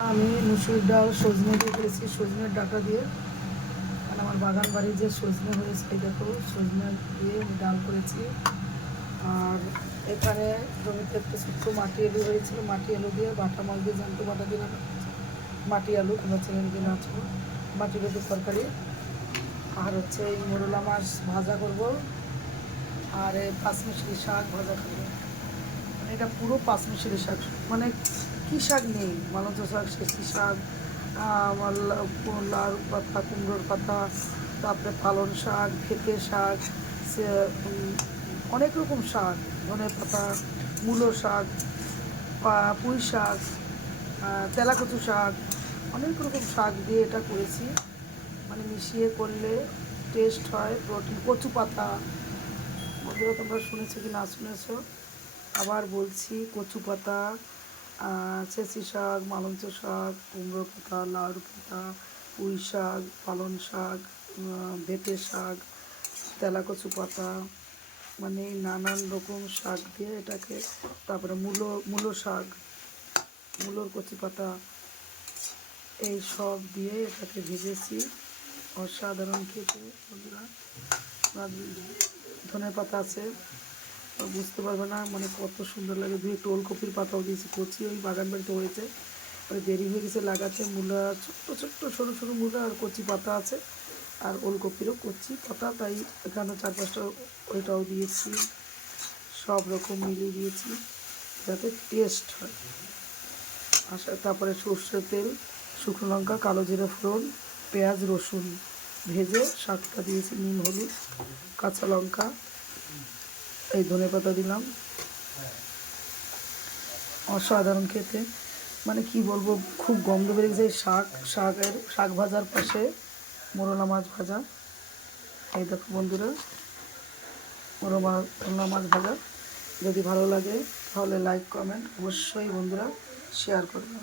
আমি মুসুর ডাল সজনে দিয়ে করেছি, সজনের ডাঁটা দিয়ে। মানে আমার বাগান বাড়ি যে সজনে হয়েছে, এই দেখো সজনে দিয়ে আমি ডাল করেছি। আর এখানে জমিতে একটা ছোট্ট মাটি আলু হয়েছিল, মাটি আলু দিয়ে বাটা মাছ দিয়ে জ্যান্ত বাটা দিয়ে রান্না করেছি। মাটি আলু তোমরা চ্যানেল দিয়ে নাচো, মাটি আলু তরকারি। আর হচ্ছে এই মোরলা মাছ ভাজা করব, আর এই পাঁচমিশালি শাক ভাজা করবো। মানে এটা পুরো পাঁচমিশালি শাক, মানে কী শাক নেই, মালঞ্চ শাক, সেচি শাক, আমার লাউ পাতা, কুমড়োর পাতা, তারপরে পালং শাক, পেঁপে শাক, সে অনেক রকম শাক, ধনে পাতা, মূলো শাক, পুঁই শাক, তেলাকচু শাক, অনেক রকম শাক দিয়ে এটা করেছি। মানে মিশিয়ে করলে টেস্ট হয়, প্রোটিন। কচু পাতা, বন্ধুরা তোমরা শুনেছো কি না শুনেছো আবার বলছি, কচু পাতা, ছেঁচি শাক, মালঞ্চ শাক, কুমড়ো পাতা, লাউ পাতা, পুঁই শাক, পালং শাক, পেঁপে শাক, তেলাকচু পাতা, মানে নানান রকম শাক দিয়ে এটাকে, তারপরে মূলো শাক, মূলোর কচি পাতা, এই সব দিয়ে এটাকে ভেজেছি। অসাধারণ খেতে বন্ধুরা। ধনে পাতা আছে, বুঝতে পারবে না মানে কত সুন্দর লাগে। দুই একটু ওলকপির পাতাও দিয়েছি কচি, ওই বাগান বাড়িতে হয়েছে, ওই দেরি হয়ে গেছে লাগাতে। মূলা ছোট্ট ছোট্ট সরু সরু মূলা আর কচি পাতা আছে, আর ওলকপিরও কচি পাতা, তাই এখানে 4-5টা ওইটাও দিয়েছি। সব রকম মিলিয়ে দিয়েছি যাতে টেস্ট হয়। তারপরে সর্ষের তেল, শুকনো লঙ্কা, কালো জিরে ফোড়ন, পেঁয়াজ রসুন ভেজে শাকটা দিয়েছি, নুন হলুদ কাঁচা লঙ্কা, এই ধনে পাতা দিলাম। অসাধারণ খেতে, মানে কি বলবো, খুব গন্ধ বেরিয়ে যায়। শাক ভাজার পাশে মোরলা মাছ ভাজা, এই দেখো বন্ধুরা মোরলা মাছ ভাজা। যদি ভালো লাগে তাহলে লাইক কমেন্ট অবশ্যই বন্ধুরা শেয়ার করবে।